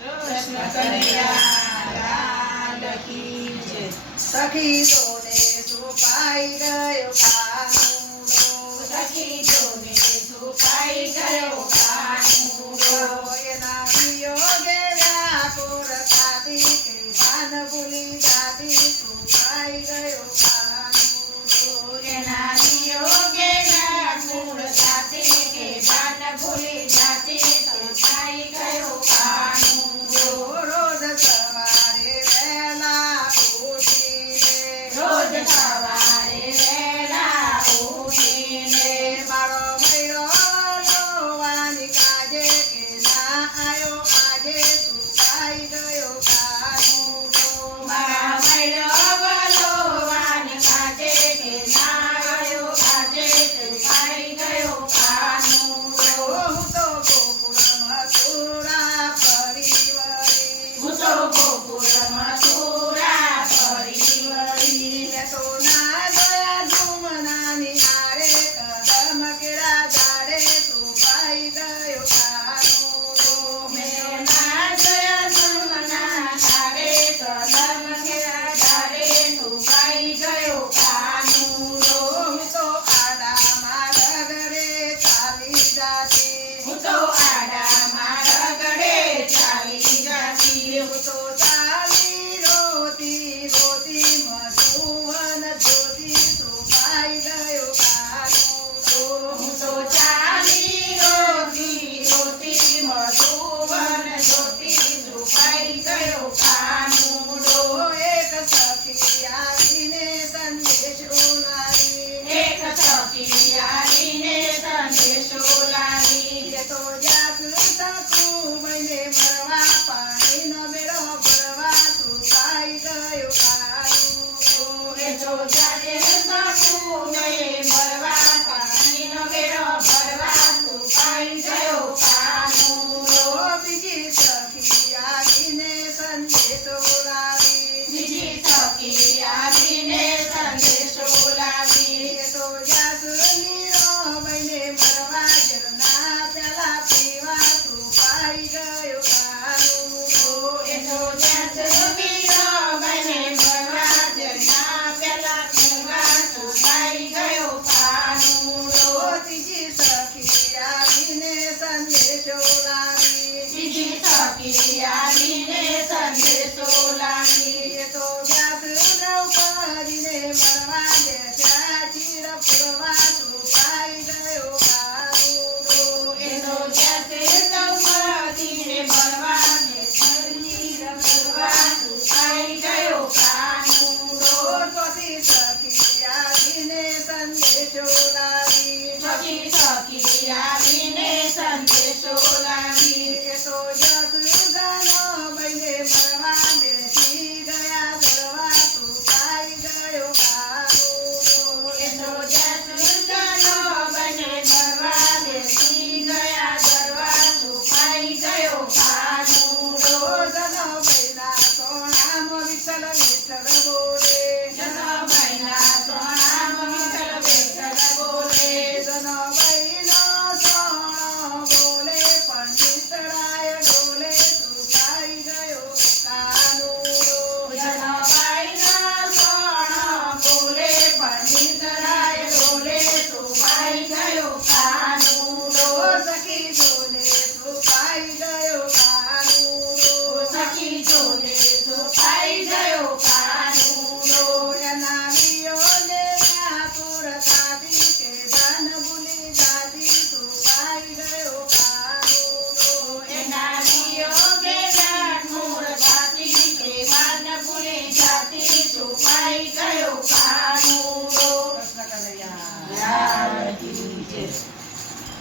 કૃષ્ણ કનૈયા લાલ કી જય। સખી જોને છુપાઈ ગયો કાનુડો, સખી જોને છુપાઈ ગયો કાનુડો। એના વિયોગે વ્યાકુળ થાતી કે ભાન ભૂલી જાતી, છુપાઈ ગયો કાનુડો। એના વિયોગે વ્યાકુળ થાતી કે ભાન ભૂલી જાતી, છુપાઈ ગયો કાનુડો। રોજ સવારે વહેલા ઉઠીને, રોજ સવારે વહેલા ઉઠીને મારો મૈરો વલોવાની કાજે કે ના આયો આજે, છુપાઈ ગયો કાનુડો। મારા મૈડો વલોવાન કાજે કે ના ગયો આજે, છુપાઈ ગયો કાનુડો। હું તો ગોકુળ મથુરા ફરી વળી, હું તો ગોકુળ મથુરા ફરી વળી। મેં તો ના જોયા જુમનાની આરે, કદમ કેળા ઝાડે, છુપાઈ ગયો કાનુડો। મેં ના જોયા જમના તારે, કદમ કેળા ઝાડે, છુપાઈ ગયો કાનુડો। હું તો આડામાં રગડે ચાલી જાતી, હું તો આડામાં રગડે ચાલી જાતી। હું તો ચાલી રોતી રોતી મધુવન જોતી, છુપાઈ ગયો કાનુડો। હું તો ચાલી રોતી રોતી મધુવન જોતી, છુપાઈ ગયો કાનુડો। એક સખી આવીને સંદેશો લાવી, એક સખી આવીને સંદેશો લાવી। એ તો જાતું થતું મહિને ભરવા, પાણીનો બેડો ભરવા, છુપાઈ ગયો કાનુડો। એ તો જાતે સકું ગયે ભરવા, પાણીનો બેડો ભરવા, છુપાઈ ગયો કાનુડો। બીજી સખી આવીને સંદેશો લાવી, બીજી સખી આવીને સંદેશો લાવી। એ તો જાસુની મહિને ભરવા, જરના પેલા પીવા, છુપાઈ ગયો કાનુડો। એ તો જાસમીનો બને ભરવા, જના પેલા પીવા, છુપાઈ ગયો કાનુડો। ત્રીજી સખી આવીને સંદેશો લાવી, બીજી સખી આવીને સંદેશો લાવી। એ તો વ્યાસ દ્રૌપદીને મળવા બેઠા, ચીર પુરવા, છુપાઈ ગયો કાનુડો। એ તો જાતે દ્રૌપદીને મળવા ને શરીર ભરવા, છુપાઈ ગયો કાનુડો। ચોથી સખી આવીને સંદેશો લાવી, ચોથી સખી આવીને સંદેશો લાવી। એ તો જસુદાનો બને મળવા બેસી ગયા દરવા, છુપાઈ ગયો કાનુડો। એ તો જસુદાનો બને ભરવા, બેસી ગયા દરવા, છુપાઈ ગયો કાનુડો। જનો બૈના સોનામાં વિઠ્ઠલ વિઠ્ઠલ બોલે, જનોભાઈના સોનામાં વિઠ્ઠલ વિઠ્ઠલ બોલે। જનો બૈનો સોનો બોલે, પંડિતરાય ડોલે, છુપાઈ ગયો કાનુડો। જનોભાઈના સોનો બોલે, પંડિતરાય બોલે, છુપાઈ ગયો કાનુડો। સખી જોને છુપાઈ ગયો કાનુડો। સખી જોડે છુપાઈ ગયો